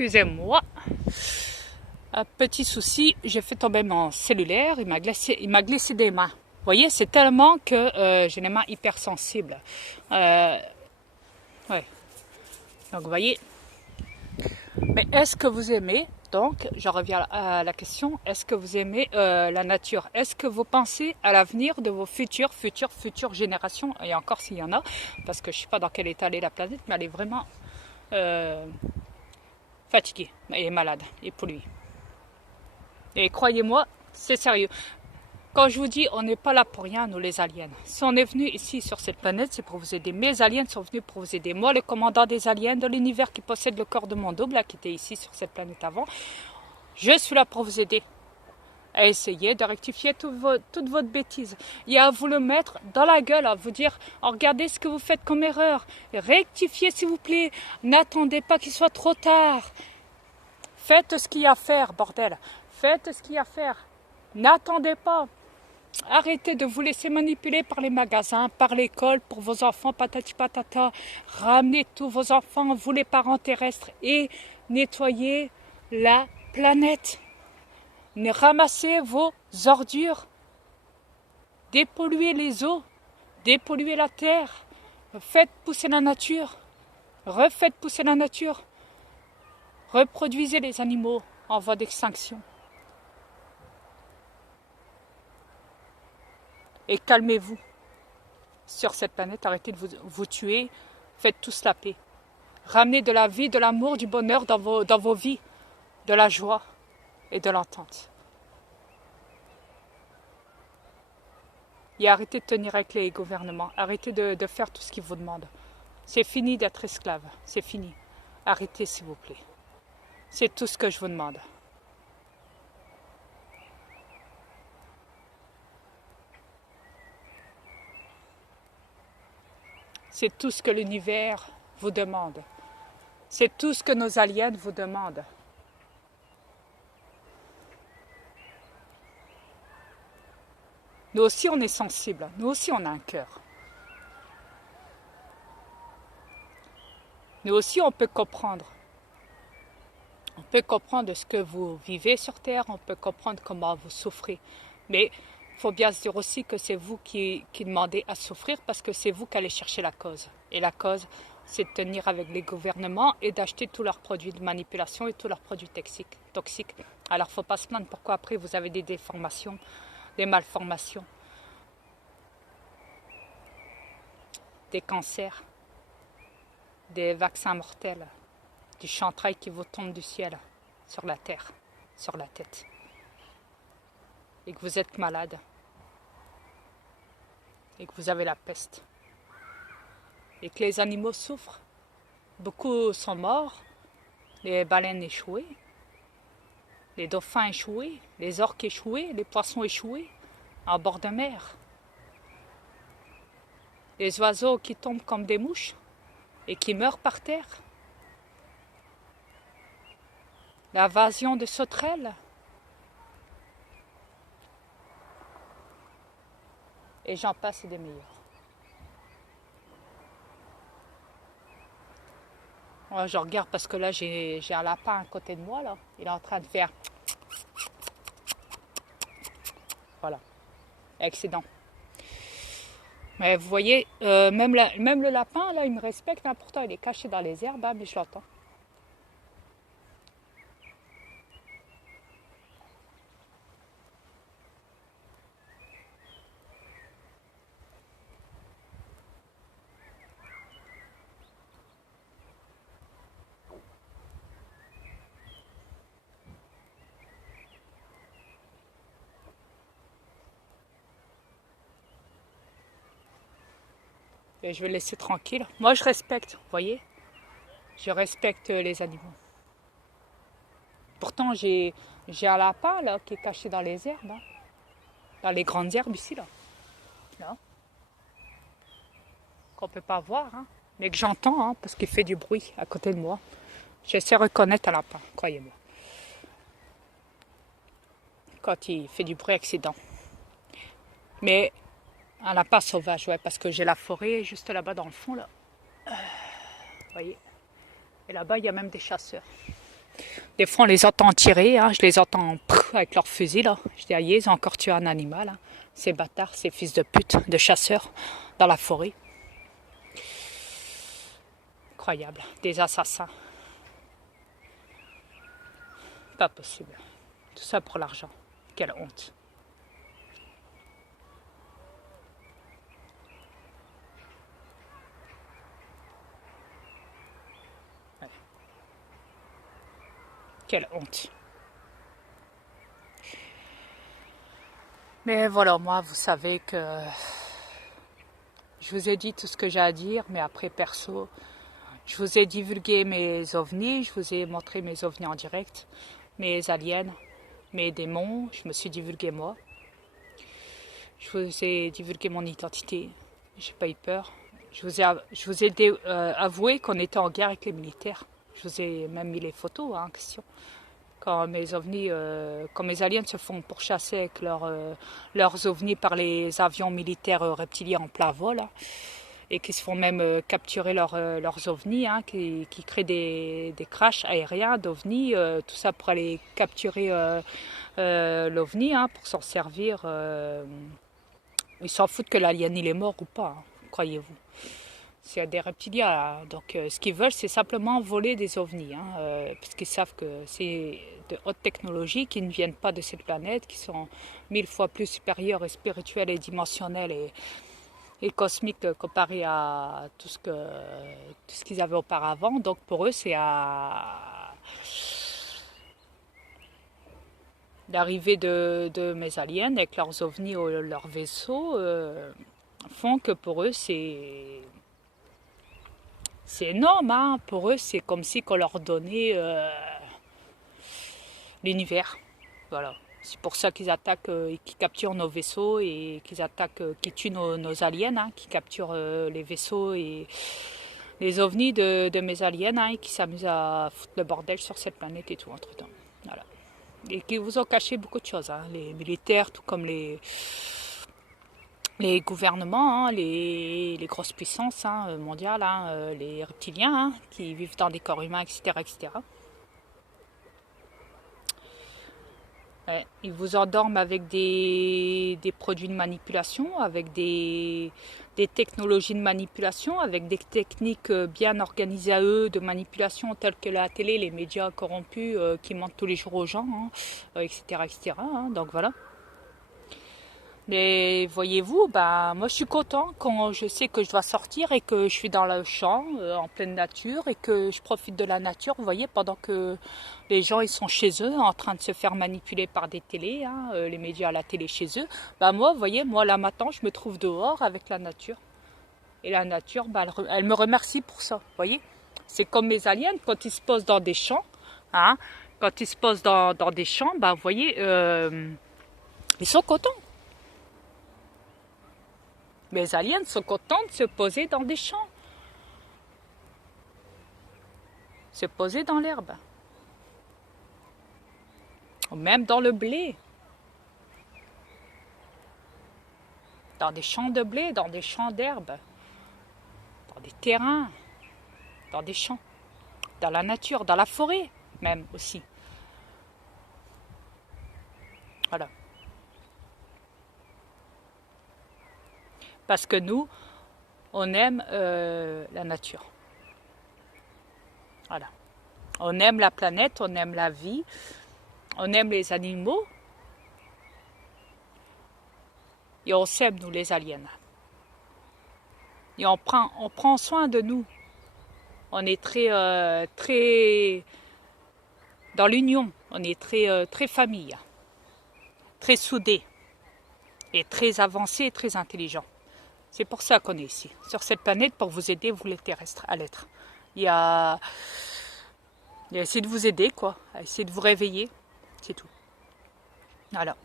Excusez-moi. Un petit souci, j'ai fait tomber mon cellulaire, il m'a glissé des mains. Vous voyez, c'est tellement que j'ai les mains hypersensibles. Ouais. Donc, vous voyez. Mais est-ce que vous aimez, donc, je reviens à la question, est-ce que vous aimez la nature? Est-ce que vous pensez à l'avenir de vos futures générations? Et encore s'il y en a, parce que je ne sais pas dans quel état elle est la planète, mais elle est vraiment fatiguée, et malade, et polluée. Et croyez-moi, c'est sérieux. Quand je vous dis, on n'est pas là pour rien, nous les aliens. Si on est venu ici sur cette planète, c'est pour vous aider. Mes aliens sont venus pour vous aider. Moi, le commandant des aliens de l'univers qui possède le corps de mon double, là, qui était ici sur cette planète avant, je suis là pour vous aider à essayer de rectifier toute votre bêtise. Il y a à vous le mettre dans la gueule, à vous dire, oh, regardez ce que vous faites comme erreur. Rectifiez, s'il vous plaît. N'attendez pas qu'il soit trop tard. Faites ce qu'il y a à faire, bordel. Faites ce qu'il y a à faire. N'attendez pas. Arrêtez de vous laisser manipuler par les magasins, par l'école, pour vos enfants, patati patata. Ramenez tous vos enfants, vous les parents terrestres, et nettoyez la planète. Ramassez vos ordures. Dépolluez les eaux. Dépolluez la terre. Faites pousser la nature. Refaites pousser la nature. Reproduisez les animaux en voie d'extinction. Et calmez-vous sur cette planète, arrêtez de vous tuer, faites tous la paix. Ramenez de la vie, de l'amour, du bonheur dans vos vies, de la joie et de l'entente. Et arrêtez de tenir avec les gouvernements, arrêtez de faire tout ce qu'ils vous demandent. C'est fini d'être esclave, c'est fini. Arrêtez s'il vous plaît. C'est tout ce que je vous demande. C'est tout ce que l'univers vous demande. C'est tout ce que nos aliens vous demandent. Nous aussi, on est sensibles. Nous aussi, on a un cœur. Nous aussi, on peut comprendre. On peut comprendre ce que vous vivez sur Terre. On peut comprendre comment vous souffrez. Mais il faut bien se dire aussi que c'est vous qui demandez à souffrir parce que c'est vous qui allez chercher la cause. Et la cause, c'est de tenir avec les gouvernements et d'acheter tous leurs produits de manipulation et tous leurs produits toxiques. Alors, il ne faut pas se plaindre pourquoi après vous avez des déformations, des malformations, des cancers, des vaccins mortels, du chantrail qui vous tombe du ciel sur la terre, sur la tête. Et que vous êtes malade, et que vous avez la peste, et que les animaux souffrent. Beaucoup sont morts, les baleines échouées, les dauphins échoués, les orques échoués, les poissons échoués en bord de mer, les oiseaux qui tombent comme des mouches et qui meurent par terre, l'invasion de sauterelles, et j'en passe des meilleurs. Moi, je regarde parce que là, j'ai un lapin à côté de moi, là. Il est en train de faire... Voilà, avec ses dents. Mais vous voyez, même le lapin, là, il me respecte. Hein, pourtant, il est caché dans les herbes, hein, mais je l'entends. Et je vais le laisser tranquille. Moi, je respecte, vous voyez. Je respecte les animaux. Pourtant, j'ai un lapin, là, qui est caché dans les herbes. Hein. Dans les grandes herbes, ici, là. Là. Qu'on ne peut pas voir, hein. Mais que j'entends, hein, parce qu'il fait du bruit à côté de moi. Je sais reconnaître un lapin, croyez-moi. Quand il fait du bruit avec ses dents. Mais un lapin sauvage, ouais, parce que j'ai la forêt juste là-bas dans le fond, là. Vous voyez. Et là-bas, il y a même des chasseurs. Des fois, on les entend tirer, hein, je les entends avec leurs fusils, là. Je dis, aïe, ils ont encore tué un animal, hein. Ces bâtards, ces fils de pute, de chasseurs, dans la forêt. Incroyable, des assassins. Pas possible. Tout ça pour l'argent. Quelle honte. Ouais. Quelle honte. Mais voilà, moi, vous savez que je vous ai dit tout ce que j'ai à dire, mais après, perso, je vous ai divulgué mes ovnis, je vous ai montré mes ovnis en direct, mes aliens, mes démons, je me suis divulgué moi. Je vous ai divulgué mon identité, j'ai pas eu peur. Je vous ai avoué qu'on était en guerre avec les militaires. Je vous ai même mis les photos en question. Quand mes ovnis, quand mes aliens se font pourchasser avec leurs ovnis par les avions militaires reptiliens en plein vol, hein, et qui se font même capturer leurs ovnis, hein, qui créent des crashs aériens d'ovnis, tout ça pour aller capturer l'ovni, hein, pour s'en servir. Ils s'en foutent que l'alien il est mort ou pas, hein, croyez-vous. C'est des reptiliens, hein. Donc ce qu'ils veulent, c'est simplement voler des ovnis, hein, parce qu'ils savent que c'est de haute technologie, qui ne viennent pas de cette planète, qui sont 1000 fois plus supérieurs et spirituels et dimensionnels et cosmiques comparé à tout ce qu'ils avaient auparavant. Donc pour eux, c'est l'arrivée de mes aliens avec leurs ovnis ou leurs vaisseaux font que pour eux, c'est énorme, hein. Pour eux, c'est comme si on leur donnait l'univers. Voilà. C'est pour ça qu'ils attaquent, qu'ils capturent nos vaisseaux et qu'ils attaquent, qu'ils tuent nos aliens, hein, qui capturent les vaisseaux et les ovnis de mes aliens, hein, et qui s'amusent à foutre le bordel sur cette planète et tout entre temps. Voilà. Et qui vous ont caché beaucoup de choses, hein, les militaires, tout comme les gouvernements, hein, les grosses puissances, hein, mondiales, hein, les reptiliens, hein, qui vivent dans des corps humains, etc. etc. Ouais, ils vous endorment avec des produits de manipulation, avec des technologies de manipulation, avec des techniques bien organisées à eux de manipulation telles que la télé, les médias corrompus qui mentent tous les jours aux gens, hein, etc. etc. Hein, donc voilà. Mais voyez-vous, bah, moi je suis content quand je sais que je dois sortir et que je suis dans le champ, en pleine nature, et que je profite de la nature, vous voyez, pendant que les gens ils sont chez eux en train de se faire manipuler par des télés, hein, les médias à la télé chez eux. Bah moi, vous voyez, moi là maintenant je me trouve dehors avec la nature. Et la nature, bah, elle me remercie pour ça, vous voyez. C'est comme mes aliens quand ils se posent dans des champs, hein, quand ils se posent dans des champs, bah vous voyez, ils sont contents. Mes aliens sont contents de se poser dans des champs, se poser dans l'herbe, ou même dans le blé, dans des champs de blé, dans des champs d'herbe, dans des terrains, dans des champs, dans la nature, dans la forêt même aussi. Voilà. Parce que nous, on aime la nature. Voilà. On aime la planète, on aime la vie, on aime les animaux. Et on s'aime, nous, les aliens. Et on prend soin de nous. On est très dans l'union. On est très famille, très soudés, et très avancés et très intelligents. C'est pour ça qu'on est ici, sur cette planète, pour vous aider, vous les terrestres, à l'être. Il y a essayer de vous aider, quoi, à essayer de vous réveiller, c'est tout. Voilà.